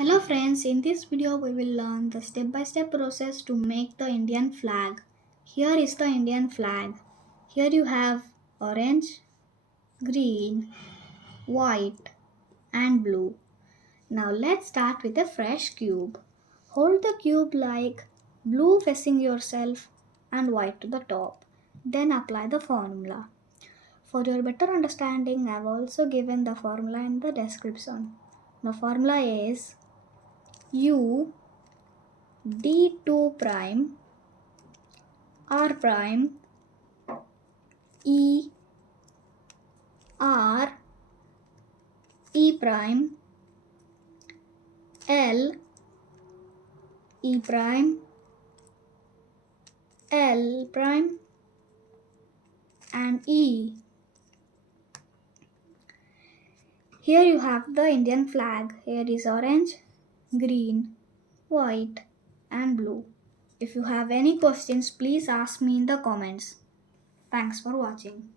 Hello friends, in this video we will learn the step-by-step process to make the Indian flag. Here is the Indian flag. Here you have orange, green, white and blue. Now let's start with a fresh cube. Hold the cube like blue facing yourself and white to the top. Then apply the formula. For your better understanding, I have also given the formula in the description. The formula is U D2 prime R prime E R E prime L E prime L prime and E. Here you have the Indian flag. Here is orange, green, white and blue. If you have any questions, please ask me in the comments. Thanks for watching.